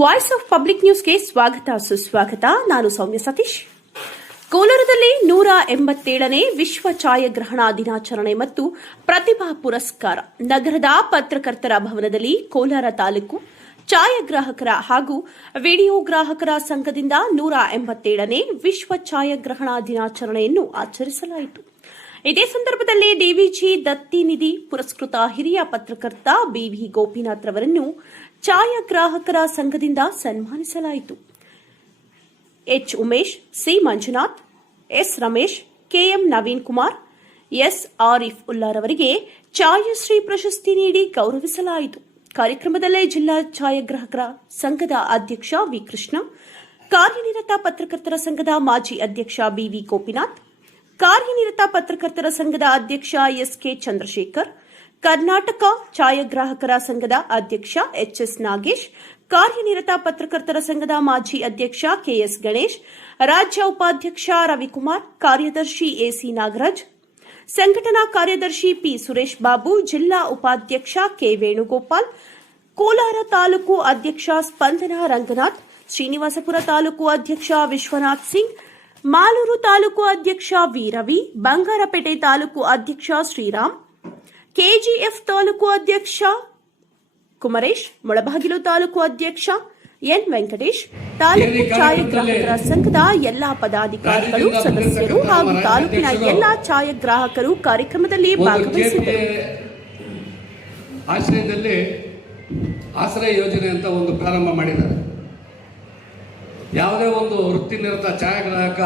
Voice of public ನ್ಯೂಸ್ಗೆ ಸ್ವಾಗತ ಸುಸ್ವಾಗತ. ನಾನು ಸೌಮ್ಯ ಸತೀಶ್. ಕೋಲಾರದಲ್ಲಿ 187ನೇ ವಿಶ್ವ ಛಾಯಾಗ್ರಹಣ ದಿನಾಚರಣೆ ಮತ್ತು ಪ್ರತಿಭಾ ಪುರಸ್ಕಾರ ನಗರದ ಪತ್ರಕರ್ತರ ಭವನದಲ್ಲಿ ಕೋಲಾರ ತಾಲೂಕು ಛಾಯಾಗ್ರಾಹಕರ ಹಾಗೂ ವಿಡಿಯೋಗ್ರಾಹಕರ ಸಂಘದಿಂದ 187ನೇ ವಿಶ್ವ ಛಾಯಾಗ್ರಹಣ ದಿನಾಚರಣೆಯನ್ನು ಆಚರಿಸಲಾಯಿತು. ಇದೇ ಸಂದರ್ಭದಲ್ಲಿ ಡಿವಿಜಿ ದತ್ತಿನಿಧಿ ಪುರಸ್ಕೃತ ಹಿರಿಯ ಪತ್ರಕರ್ತ ಬಿವಿ ಗೋಪಿನಾಥ್ ರವರನ್ನು ಛಾಯಾಗ್ರಾಹಕರ ಸಂಘದಿಂದ ಸನ್ಮಾನಿಸಲಾಯಿತು. H Umesh, C Manjunath, S Ramesh, KM Naveen Kumar, S Arif ಉಲ್ಲಾರವರಿಗೆ ಛಾಯಾಶ್ರೀ ಪ್ರಶಸ್ತಿ ನೀಡಿ ಗೌರವಿಸಲಾಯಿತು. ಕಾರ್ಯಕ್ರಮದಲ್ಲಿ ಜಿಲ್ಲಾ ಛಾಯಾಗ್ರಾಹಕರ ಸಂಘದ ಅಧ್ಯಕ್ಷ ವಿ ಕೃಷ್ಣ, ಕಾರ್ಯನಿರತ ಪತ್ರಕರ್ತರ ಸಂಘದ ಮಾಜಿ ಅಧ್ಯಕ್ಷ ಬಿವಿ ಗೋಪಿನಾಥ್, ಕಾರ್ಯನಿರತ ಪತ್ರಕರ್ತರ ಸಂಘದ ಅಧ್ಯಕ್ಷ ಎಸ್ಕೆ ಚಂದ್ರಶೇಖರ್, ಕರ್ನಾಟಕ ಛಾಯಾಗ್ರಾಹಕರ ಸಂಘದ ಅಧ್ಯಕ್ಷ ಎಚ್ಎಸ್ ನಾಗೇಶ್, ಕಾರ್ಯನಿರತ ಪತ್ರಕರ್ತರ ಸಂಘದ ಮಾಜಿ ಅಧ್ಯಕ್ಷ ಕೆಎಸ್ ಗಣೇಶ್, ರಾಜ್ಯ ಉಪಾಧ್ಯಕ್ಷ ರವಿಕುಮಾರ್, ಕಾರ್ಯದರ್ಶಿ ಎಸಿ ನಾಗರಾಜ್, ಸಂಘಟನಾ ಕಾರ್ಯದರ್ಶಿ ಪಿ ಸುರೇಶ್ ಬಾಬು, ಜಿಲ್ಲಾ ಉಪಾಧ್ಯಕ್ಷ ಕೆ ವೇಣುಗೋಪಾಲ್, ಕೋಲಾರ ತಾಲೂಕು ಅಧ್ಯಕ್ಷ ಸ್ಪಂದನ ರಂಗನಾಥ್, ಶ್ರೀನಿವಾಸಪುರ ತಾಲೂಕು ಅಧ್ಯಕ್ಷ ವಿಶ್ವನಾಥ್ ಸಿಂಗ್, ಮಾಲೂರು ತಾಲೂಕು ಅಧ್ಯಕ್ಷ ವಿ ರವಿ, ಬಂಗಾರಪೇಟೆ ತಾಲೂಕು ಅಧ್ಯಕ್ಷ ಶ್ರೀರಾಮ್, ಕೆಜಿಎಫ್ ತಾಲೂಕು ಅಧ್ಯಕ್ಷ ಕುಮರೇಶ್, ಮೊಳಬಾಗಿಲು ತಾಲೂಕು ಅಧ್ಯಕ್ಷ ಎನ್ ವೆಂಕಟೇಶ್, ತಾಲೂಕು ಛಾಯಾಗ್ರಾಹಕರ ಸಂಘದ ಎಲ್ಲಾ ಪದಾಧಿಕಾರಿಗಳು, ಸದಸ್ಯರು ಹಾಗೂ ತಾಲೂಕಿನ ಎಲ್ಲಾ ಛಾಯಾಗ್ರಾಹಕರು ಕಾರ್ಯಕ್ರಮದಲ್ಲಿ ಭಾಗವಹಿಸಿದ್ದರು. ಆಶ್ರಯದಲ್ಲಿ ಆಶ್ರಯ ಯೋಜನೆ ಅಂತ ಒಂದು ಪ್ರಾರಂಭ ಮಾಡಿದ್ದಾರೆ. ಯಾವುದೇ ಒಂದು ವೃತ್ತಿನಿರತ ಛಾಯಾಗ್ರಾಹಕ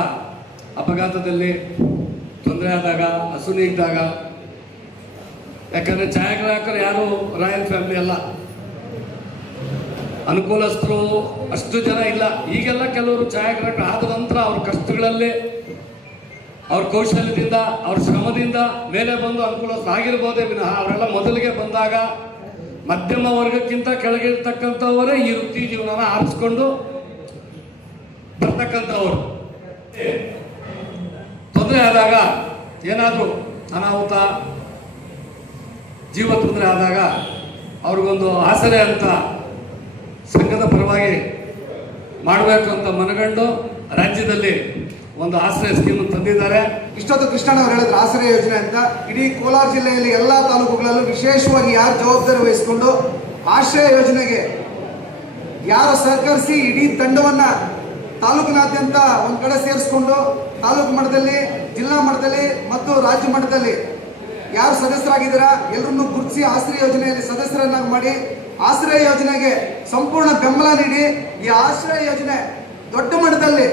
ಅಪಘಾತದಲ್ಲಿ ತೊಂದರೆ ಆದಾಗ, ಅಸುನೀಗಿದಾಗ, ಯಾಕಂದರೆ ಛಾಯಾಗ್ರಾಹಕರು ಯಾರು ರಾಯಲ್ ಫ್ಯಾಮಿಲಿ ಅಲ್ಲ, ಅನುಕೂಲಸ್ಥರು ಅಷ್ಟು ಜನ ಇಲ್ಲ. ಈಗೆಲ್ಲ ಕೆಲವರು ಛಾಯಾಗ್ರಾಹಕರು ಆದ ನಂತರ ಅವ್ರ ಕಷ್ಟಗಳಲ್ಲೇ, ಅವ್ರ ಕೌಶಲ್ಯದಿಂದ, ಅವ್ರ ಶ್ರಮದಿಂದ ಮೇಲೆ ಬಂದು ಅನುಕೂಲಸ್ಥರು ಆಗಿರ್ಬೋದೇ ವಿನಃ ಅವರೆಲ್ಲ ಮೊದಲಿಗೆ ಬಂದಾಗ ಮಧ್ಯಮ ವರ್ಗಕ್ಕಿಂತ ಕೆಳಗಿರ್ತಕ್ಕಂಥವರೇ ಈ ವೃತ್ತಿ ಜೀವನನ ಆರಿಸ್ಕೊಂಡು ಬರ್ತಕ್ಕಂಥವ್ರು. ತೊಂದರೆ ಆದಾಗ, ಏನಾದರೂ ಅನಾಹುತ, ಜೀವ ತೊಂದರೆ ಆದಾಗ ಅವ್ರಿಗೊಂದು ಆಸರೆ ಅಂತ ಸಂಘದ ಪರವಾಗಿ ಮಾಡಬೇಕು ಅಂತ ಮನಗಂಡು ರಾಜ್ಯದಲ್ಲಿ ಒಂದು ಆಶ್ರಯ ಸ್ಕೀಮ್ ತಂದಿದ್ದಾರೆ. ಇಷ್ಟೊತ್ತು ಕೃಷ್ಣಣ್ಣ ಅವರು ಹೇಳಿದ್ರು ಆಶ್ರಯ ಯೋಜನೆ ಅಂತ. ಇಡೀ ಕೋಲಾರ ಜಿಲ್ಲೆಯಲ್ಲಿ ಎಲ್ಲ ತಾಲೂಕುಗಳಲ್ಲೂ ವಿಶೇಷವಾಗಿ ಯಾರು ಜವಾಬ್ದಾರಿ ವಹಿಸಿಕೊಂಡು ಆಶ್ರಯ ಯೋಜನೆಗೆ ಯಾರು ಸಹಕರಿಸಿ ಇಡೀ ತಂಡವನ್ನ ತಾಲೂಕಿನಾದ್ಯಂತ ಒಂದು ಕಡೆ ಸೇರಿಸ್ಕೊಂಡು ತಾಲೂಕು ಮಟ್ಟದಲ್ಲಿ, ಜಿಲ್ಲಾ ಮಟ್ಟದಲ್ಲಿ ಮತ್ತು ರಾಜ್ಯ ಮಟ್ಟದಲ್ಲಿ ಯಾರು ಸದಸ್ಯರಾಗಿದ್ದೀರಾ ಎಲ್ಲರನ್ನು ಗುರುತಿಸಿ ಆಶ್ರಯ ಯೋಜನೆಯಲ್ಲಿ ಸದಸ್ಯರನ್ನಾಗಿ ಮಾಡಿ ಆಶ್ರಯ ಯೋಜನೆಗೆ ಸಂಪೂರ್ಣ ಬೆಂಬಲ ನೀಡಿ ಈ ಆಶ್ರಯ ಯೋಜನೆ ದೊಡ್ಡ ಮಟ್ಟದಲ್ಲಿ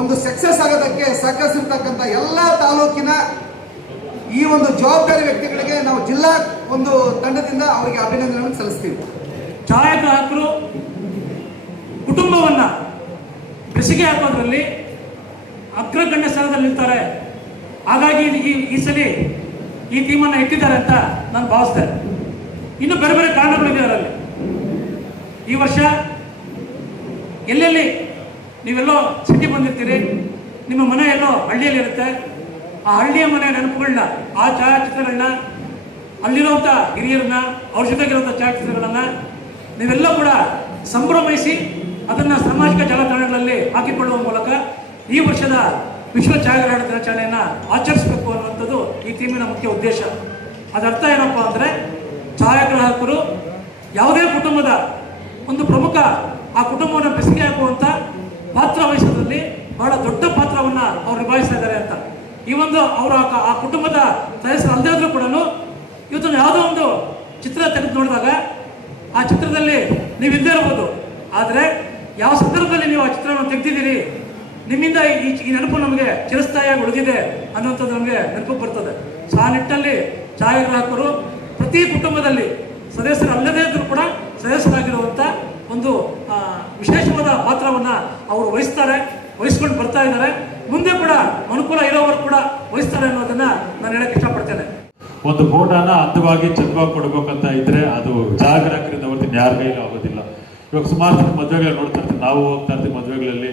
ಒಂದು ಸಕ್ಸಸ್ ಆಗೋದಕ್ಕೆ ಸಹಕರಿಸಿರ್ತಕ್ಕಂಥ ಎಲ್ಲ ತಾಲೂಕಿನ ಈ ಒಂದು ಜವಾಬ್ದಾರಿ ವ್ಯಕ್ತಿಗಳಿಗೆ ನಾವು ಜಿಲ್ಲಾ ಒಂದು ತಂಡದಿಂದ ಅವರಿಗೆ ಅಭಿನಂದನೆಗಳನ್ನು ಸಲ್ಲಿಸ್ತೀವಿ. ಛಾಯಾಗ್ರಾಹಕರು ಕುಟುಂಬವನ್ನ ಬೆಸಿಗೆ ಹಾಕೋದ್ರಲ್ಲಿ ಅಗ್ರಗಣ್ಯ ಸ್ಥಾನದಲ್ಲಿರ್ತಾರೆ. ಹಾಗಾಗಿ ಈ ಸಲ ಈ ಟೀಮನ್ನು ಇಟ್ಟಿದ್ದಾರೆ ಅಂತ ನಾನು ಭಾವಿಸ್ತೇನೆ. ಇನ್ನು ಬೇರೆ ಬೇರೆ ಕಾರಣಗಳಿದೆ ಅದರಲ್ಲಿ. ಈ ವರ್ಷ ಎಲ್ಲೆಲ್ಲಿ ನೀವೆಲ್ಲೋ ಸಿಟಿ ಬಂದಿರ್ತೀರಿ, ನಿಮ್ಮ ಮನೆ ಎಲ್ಲೋ ಹಳ್ಳಿಯಲ್ಲಿರುತ್ತೆ, ಆ ಹಳ್ಳಿಯ ಮನೆ ನೆನಪುಗಳನ್ನ, ಆ ಛಾಯಾಚಿತ್ರಗಳನ್ನ, ಅಲ್ಲಿರುವಂಥ ಹಿರಿಯರನ್ನ, ಅವ್ರ ಜೊತೆಗಿರುವಂಥ ಛಾಯಾಚಿತ್ರಗಳನ್ನ ನೀವೆಲ್ಲ ಕೂಡ ಸಂಭ್ರಮಿಸಿ ಅದನ್ನು ಸಾಮಾಜಿಕ ಜಾಲತಾಣಗಳಲ್ಲಿ ಹಾಕಿಕೊಳ್ಳುವ ಮೂಲಕ ಈ ವರ್ಷದ ವಿಶ್ವ ಛಾಯಾಗ್ರಹಣ ದಿನಾಚರಣೆಯನ್ನು ಆಚರಿಸಬೇಕು ಅನ್ನುವಂಥದ್ದು ಈ ಟೀಮಿನ ಮುಖ್ಯ ಉದ್ದೇಶ. ಅದರ್ಥ ಏನಪ್ಪ ಅಂದರೆ, ಛಾಯಾಗ್ರಾಹಕರು ಯಾವುದೇ ಕುಟುಂಬದ ಒಂದು ಪ್ರಮುಖ, ಆ ಕುಟುಂಬವನ್ನು ಬೆಸಿಗೆ ಹಾಕುವಂಥ ಪಾತ್ರ ವಹಿಸೋದ್ರಲ್ಲಿ ಬಹಳ ದೊಡ್ಡ ಪಾತ್ರವನ್ನು ಅವ್ರು ನಿಭಾಯಿಸ್ತಾ ಇದ್ದಾರೆ ಅಂತ. ಈ ಒಂದು ಅವರ ಆ ಕುಟುಂಬದ ಸದಸ್ಯರು ಅಲ್ಲದೇ ಆದರೂ ಕೂಡ ಇವತ್ತು ಯಾವುದೋ ಒಂದು ಚಿತ್ರ ತೆಗೆದು ನೋಡಿದಾಗ ಆ ಚಿತ್ರದಲ್ಲಿ ನೀವು ಇಲ್ಲದೇ ಇರ್ಬೋದು, ಆದರೆ ಯಾವ ಸಂದರ್ಭದಲ್ಲಿ ನೀವು ಆ ಚಿತ್ರವನ್ನು ತೆಗೆದಿದ್ದೀರಿ, ನಿಮ್ಮಿಂದ ಈ ನೆನಪು ನಮಗೆ ಚಿರಸ್ಥಾಯಿಯಾಗಿ ಉಳಿದಿದೆ ಅನ್ನುವಂಥದ್ದು ನಮಗೆ ನೆನಪು ಬರ್ತದೆ. ಆ ನಿಟ್ಟಿನಲ್ಲಿ ಛಾಯಾಗ್ರಾಹಕರು ಪ್ರತಿ ಕುಟುಂಬದಲ್ಲಿ ಸದಸ್ಯರು ಅಲ್ಲದೇ ಇದ್ದರೂ ಕೂಡ ಸದಸ್ಯರಾಗಿರುವಂಥ ಒಂದು ವಿಶೇಷವಾದ ಪಾತ್ರವನ್ನು ಅವರು ವಹಿಸ್ಕೊಂಡು ಬರ್ತಾ ಇದ್ದಾರೆ. ಮುಂದೆ ಕೂಡ ಅನುಕೂಲ ಇರೋವರು ಕೂಡ ವಹಿಸ್ತಾರೆ ಅನ್ನೋದನ್ನು ನಾನು ಹೇಳಕ್ಕೆ ಇಷ್ಟಪಡ್ತೇನೆ. ಒಂದು ಫೋಟೋನ ಅಂದವಾಗಿ ಚಂದವಾಗಿ ಕೊಡ್ಬೇಕಂತ ಇದ್ರೆ ಅದು ಛಾಯಾಗ್ರಾಹಕರಿಂದ ಹೊರತು ಯಾರ ಕೈಲೂ ಆಗೋದಿಲ್ಲ. ಇವಾಗ ಸುಮಾರು ಜನ ಮದುವೆಗಳು ನೋಡ್ತಾ ಇರ್ತೀವಿ, ನಾವು ಹೋಗ್ತಾ ಇರ್ತೀವಿ ಮದುವೆಗಳಲ್ಲಿ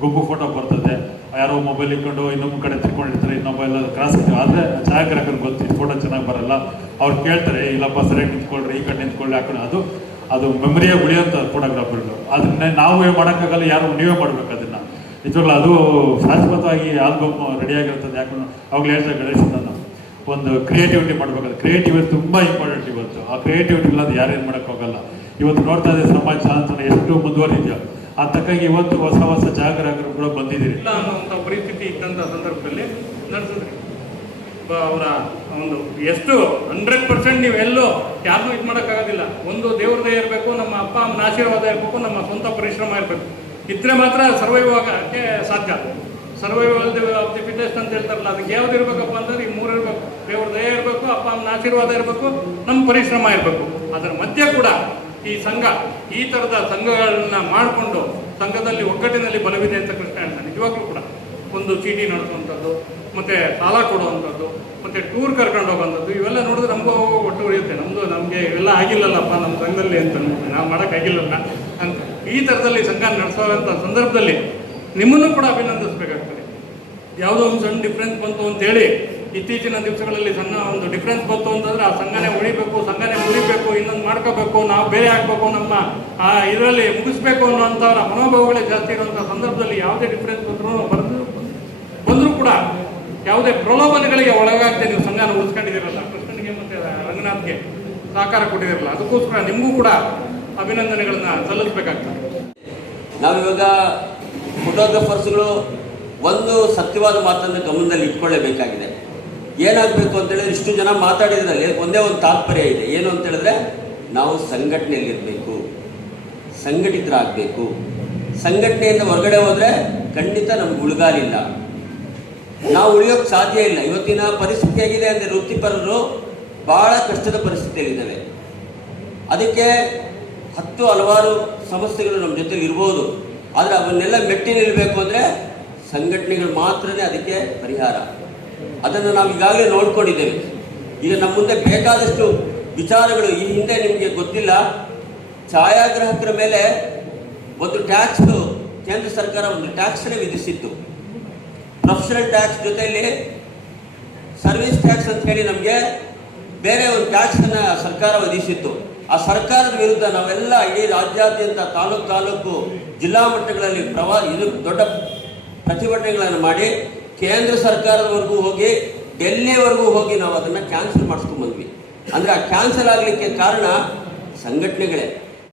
ಗುಂಪು ಫೋಟೋ ಬರ್ತದೆ, ಯಾರೋ ಮೊಬೈಲ್ ಇಟ್ಕೊಂಡು ಇನ್ನೊಬ್ಬ ಕಡೆ ತಿಳ್ಕೊಂಡಿರ್ತಾರೆ, ಇನ್ನೊಬ್ಬ ಎಲ್ಲ ಕ್ರಾಸ್ ಇರ್ತೀವಿ. ಆದರೆ ಛಾಯಾಗ್ರಾಹಕರಿಗೆ ಗೊತ್ತು ಫೋಟೋ ಚೆನ್ನಾಗಿ ಬರಲ್ಲ, ಅವ್ರು ಕೇಳ್ತಾರೆ, ಇಲ್ಲಪ್ಪ ಸರಿಯಾಗಿ ನಿಂತ್ಕೊಳ್ರಿ, ಈ ಕಡೆ ನಿಂತ್ಕೊಳ್ಳಿ ಹಾಕೊಂಡು. ಅದು ಅದು ಮೆಮೊರಿಯಾಗಿ ಉಳಿಯೋಂಥ ಫೋಟೋಗ್ರಾಫರ್ಗಳು. ಅದನ್ನ ನಾವೇ ಮಾಡೋಕ್ಕಾಗಲ್ಲ, ಯಾರು ನೀವೇ ಮಾಡ್ಬೇಕು ಅದನ್ನು. ನಿಜವಾಗ್ಲೂ ಅದು ಶಾಶ್ವತವಾಗಿ ಆಲ್ಬಮ್ ರೆಡಿಯಾಗಿರ್ತದೆ. ಯಾಕಂದ್ರೆ ಅವಾಗಲೇ ಹೇಳ್ತಾರೆ ಗಣೇಶ್, ನಾನು ಒಂದು ಕ್ರಿಯೇಟಿವಿಟಿ ಮಾಡಬೇಕಾದ್ರೆ ಕ್ರಿಯೇಟಿವಿಟಿ ತುಂಬ ಇಂಪಾರ್ಟೆಂಟ್ ಇವತ್ತು. ಆ ಕ್ರಿಯೇಟಿವಿಟಿ ಇಲ್ಲ ಅದು ಯಾರೇನು ಮಾಡೋಕ್ಕಾಗಲ್ಲ. ಇವತ್ತು ನೋಡ್ತಾ ಇದೆ ಸಮಾಜ ಸಾಂತ್ವನ ಎಷ್ಟು ಮುಂದುವರಿದೆಯೋ ಅದಕ್ಕಾಗಿ ಇವತ್ತು ಹೊಸ ಹೊಸ ಜಾಗರಾಗರು ಕೂಡ ಬಂದಿದ್ದೀರಿ. ಇಲ್ಲ ಅನ್ನೋಂಥ ಪರಿಸ್ಥಿತಿ ಇದ್ದಂಥ ಸಂದರ್ಭದಲ್ಲಿ ನಡೆಸಿದ್ರಿ ಅವರ ಒಂದು ಎಷ್ಟು 100% ನೀವೆಲ್ಲೂ ಯಾರನ್ನೂ ಇದು ಮಾಡೋಕ್ಕಾಗೋದಿಲ್ಲ. ಒಂದು ದೇವ್ರದೇ ಇರಬೇಕು, ನಮ್ಮ ಅಪ್ಪ ಅಮ್ಮನ ಆಶೀರ್ವಾದ ಇರಬೇಕು, ನಮ್ಮ ಸ್ವಂತ ಪರಿಶ್ರಮ ಇರಬೇಕು. ಇದ್ರೆ ಮಾತ್ರ ಸರ್ವೈವ್ ಆಗೋಕ್ಕೆ ಸಾಧ್ಯ. ಸರ್ವೈವಲ್ ಆಫ್ ದಿ ಫಿಟೆಸ್ಟ್ ಅಂತ ಹೇಳ್ತಾರಲ್ಲ, ಅದಕ್ಕೆ ಯಾವ್ದು ಇರಬೇಕಪ್ಪ ಅಂದರೆ ಈ 3 ಇರಬೇಕು. ದೇವ್ರ ದಯ ಇರಬೇಕು, ಅಪ್ಪ ಅಮ್ಮನ ಆಶೀರ್ವಾದ ಇರಬೇಕು, ನಮ್ಮ ಪರಿಶ್ರಮ ಇರಬೇಕು. ಅದರ ಮಧ್ಯೆ ಕೂಡ ಈ ಸಂಘ ಈ ಥರದ ಸಂಘಗಳನ್ನ ಮಾಡಿಕೊಂಡು ಸಂಘದಲ್ಲಿ ಒಗ್ಗಟ್ಟಿನಲ್ಲಿ ಬಲವಿದೆ ಅಂತ ಕೃಷ್ಣ ಹೇಳ್ತಾನೆ. ನಿಜವಾಗ್ಲೂ ಕೂಡ ಒಂದು ಚೀಟಿ ನಡೆಸುವಂಥದ್ದು, ಮತ್ತು ಸಾಲ ಕೊಡುವಂಥದ್ದು, ಮತ್ತು ಟೂರ್ ಕರ್ಕೊಂಡು ಹೋಗುವಂಥದ್ದು, ಇವೆಲ್ಲ ನೋಡಿದ್ರೆ ನಮಗೂ ಒಟ್ಟು ಉಳಿಯುತ್ತೆ. ನಮಗೆ ಇವೆಲ್ಲ ಆಗಿಲ್ಲಲ್ಲಪ್ಪ ನಮ್ಮ ಸಂಘದಲ್ಲಿ ಅಂತ ನಾವು ಮಾಡೋಕ್ಕಾಗಿಲ್ಲಲ್ಲ ಅಂತ. ಈ ಥರದಲ್ಲಿ ಸಂಘ ನಡೆಸೋವಂಥ ಸಂದರ್ಭದಲ್ಲಿ ನಿಮ್ಮನ್ನು ಕೂಡ ಅಭಿನಂದಿಸಬೇಕಾಗ್ತದೆ. ಯಾವುದೋ ಒಂದು ಸಣ್ಣ ಡಿಫ್ರೆನ್ಸ್ ಬಂತು ಅಂತೇಳಿ ಇತ್ತೀಚಿನ ದಿವಸಗಳಲ್ಲಿ ಸಣ್ಣ ಒಂದು ಡಿಫ್ರೆನ್ಸ್ ಬಂತು ಅಂತಂದ್ರೆ ಆ ಸಂಘನೇ ಉಳಿಬೇಕು, ಸಂಘನೇ ಮುರಿಬೇಕು, ಇನ್ನೊಂದು ಮಾಡ್ಕೋಬೇಕು, ನಾವು ಬೇರೆ ಆಗಬೇಕು, ನಮ್ಮ ಆ ಇದರಲ್ಲಿ ಮುಗಿಸ್ಬೇಕು ಅನ್ನೋಂಥವ್ರ ಮನೋಭಾವಗಳೇ ಜಾಸ್ತಿ ಇರುವಂಥ ಸಂದರ್ಭದಲ್ಲಿ ಯಾವುದೇ ಡಿಫ್ರೆನ್ಸ್ ಬಂದರೂ ಕೂಡ ಯಾವುದೇ ಪ್ರಲೋಭನೆಗಳಿಗೆ ಒಳಗಾಗದೆ ನೀವು ಸಂಘನ ಉಳಿಸ್ಕೊಂಡಿದ್ದೀರಲ್ಲ, ಕೃಷ್ಣನಿಗೆ ಮತ್ತು ರಂಗನಾಥ್ಗೆ ಸಹಕಾರ ಕೊಟ್ಟಿದ್ದೀರಲ್ಲ, ಅದಕ್ಕೋಸ್ಕರ ನಿಮಗೂ ಕೂಡ ಅಭಿನಂದನೆಗಳನ್ನ ಸಲ್ಲಿಸಬೇಕಾಗ್ತದೆ. ನಾವಿವಾಗ ಫೋಟೋಗ್ರಾಫರ್ಸ್ಗಳು ಒಂದು ಸತ್ಯವಾದ ಮಾತನ್ನು ಗಮನದಲ್ಲಿ ಇಟ್ಕೊಳ್ಳೇಬೇಕಾಗಿದೆ. ಏನಾಗಬೇಕು ಅಂತೇಳಿದ್ರೆ, ಇಷ್ಟು ಜನ ಮಾತಾಡಿದ್ರಲ್ಲಿ ಒಂದೇ ಒಂದು ತಾತ್ಪರ್ಯ ಇದೆ. ಏನು ಅಂತ ಹೇಳಿದ್ರೆ, ನಾವು ಸಂಘಟನೆಯಲ್ಲಿರಬೇಕು, ಸಂಘಟಿತರಾಗಬೇಕು. ಸಂಘಟನೆಯಿಂದ ಹೊರಗಡೆ ಹೋದರೆ ಖಂಡಿತ ನಮ್ಗೆ ಉಳಿಗಾಲಿಲ್ಲ, ನಾವು ಉಳಿಯೋಕ್ಕೆ ಸಾಧ್ಯ ಇಲ್ಲ. ಇವತ್ತಿನ ಪರಿಸ್ಥಿತಿ ಹೇಗಿದೆ ಅಂದರೆ, ವೃತ್ತಿಪರರು ಭಾಳ ಕಷ್ಟದ ಪರಿಸ್ಥಿತಿಯಲ್ಲಿದ್ದಾವೆ. ಅದಕ್ಕೆ ಹಲವಾರು ಸಮಸ್ಯೆಗಳು ನಮ್ಮ ಜೊತೆಲಿ ಇರ್ಬೋದು. ಆದರೆ ಅವನ್ನೆಲ್ಲ ಮೆಟ್ಟಿ ನಿಲ್ಲಬೇಕು ಅಂದರೆ ಸಂಘಟನೆಗಳು ಮಾತ್ರನೇ ಅದಕ್ಕೆ ಪರಿಹಾರ. ಅದನ್ನು ನಾವು ಈಗಾಗಲೇ ನೋಡ್ಕೊಂಡಿದ್ದೇವೆ. ಈಗ ನಮ್ಮ ಮುಂದೆ ಬೇಕಾದಷ್ಟು ವಿಚಾರಗಳು. ಈ ಹಿಂದೆ ನಿಮಗೆ ಗೊತ್ತಿಲ್ಲ, ಛಾಯಾಗ್ರಾಹಕರ ಮೇಲೆ ಒಂದು ಟ್ಯಾಕ್ಸ್ ಕೇಂದ್ರ ಸರ್ಕಾರ ಒಂದು ಟ್ಯಾಕ್ಸ್ನೇ ವಿಧಿಸಿತ್ತು. ಪ್ರೊಫೆಷನಲ್ ಟ್ಯಾಕ್ಸ್ ಜೊತೆಯಲ್ಲಿ ಸರ್ವಿಸ್ ಟ್ಯಾಕ್ಸ್ ಅಂತ ಹೇಳಿ ನಮಗೆ ಬೇರೆ ಒಂದು ಟ್ಯಾಕ್ಸನ್ನು ಸರ್ಕಾರ ವಿಧಿಸಿತ್ತು. ಆ ಸರ್ಕಾರದ ವಿರುದ್ಧ ನಾವೆಲ್ಲ ಇಡೀ ರಾಜ್ಯಾದ್ಯಂತ ತಾಲೂಕು ಜಿಲ್ಲಾ ಮಟ್ಟಗಳಲ್ಲಿ ದೊಡ್ಡ ಪ್ರತಿಭಟನೆಗಳನ್ನು ಮಾಡಿ ಕೇಂದ್ರ ಸರ್ಕಾರದವರೆಗೂ ಹೋಗಿ ಡೆಲ್ಲಿವರೆಗೂ ಹೋಗಿ ನಾವು ಅದನ್ನು ಕ್ಯಾನ್ಸಲ್ ಮಾಡಿಸ್ಕೊಂಡ್ಬಂದ್ವಿ. ಅಂದರೆ ಆ ಕ್ಯಾನ್ಸಲ್ ಆಗಲಿಕ್ಕೆ ಕಾರಣ ಸಂಘಟನೆಗಳೇ.